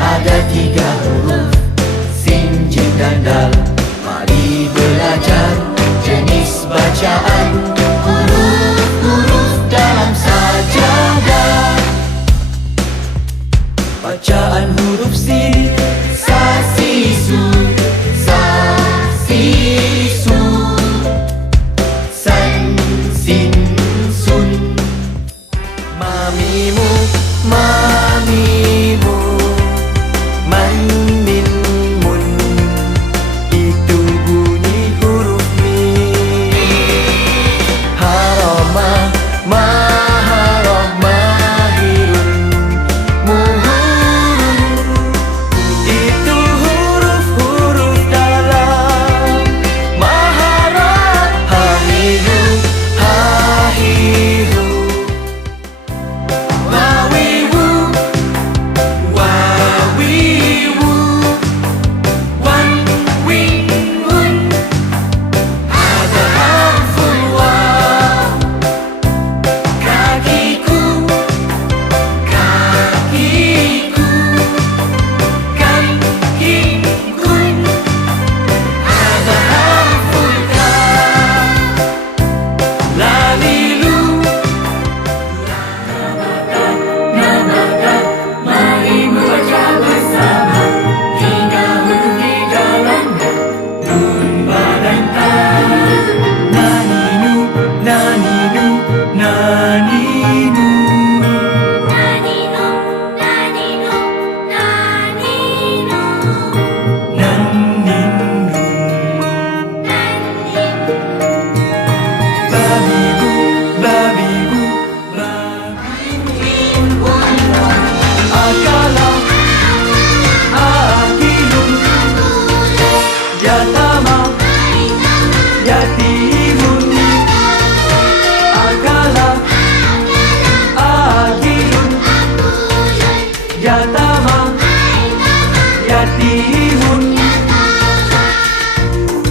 Ada tiga.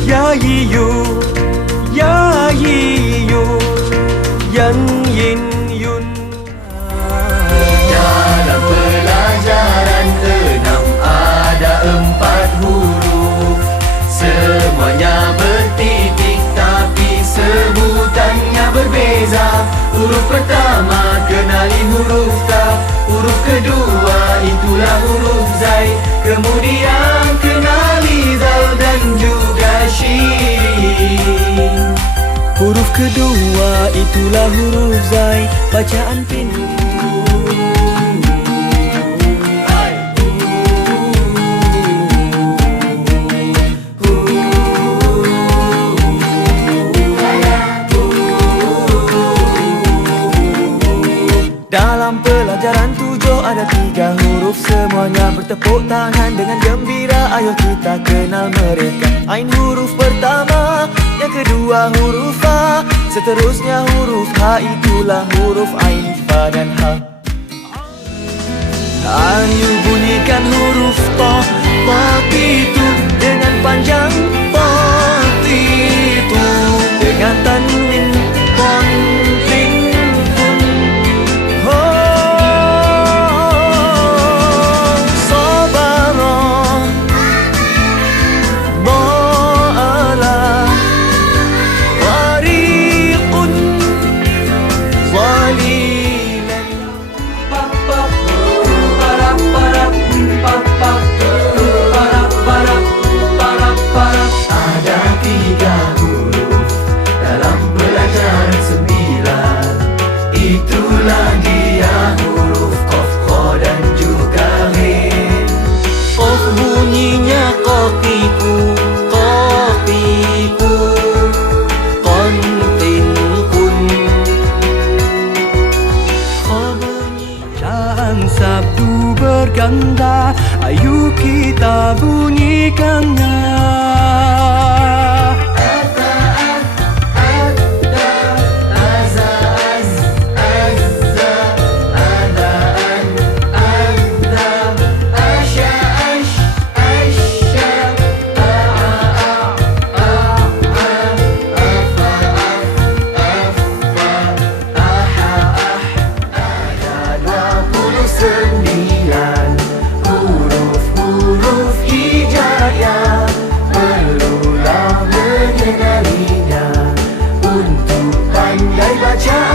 يا أيها itulah huruf Zai bacaan pintu. Pelajaran tujuh ada tiga huruf Semuanya bertepuk tangan. Dengan gembira Ayo kita kenal mereka. Ain huruf pertama Yang kedua huruf A. Seterusnya huruf H itulah huruf Ain, Fa dan Ha. Ayu bunyikan huruf Ta ganda Ayo kita bunyikannya 찾아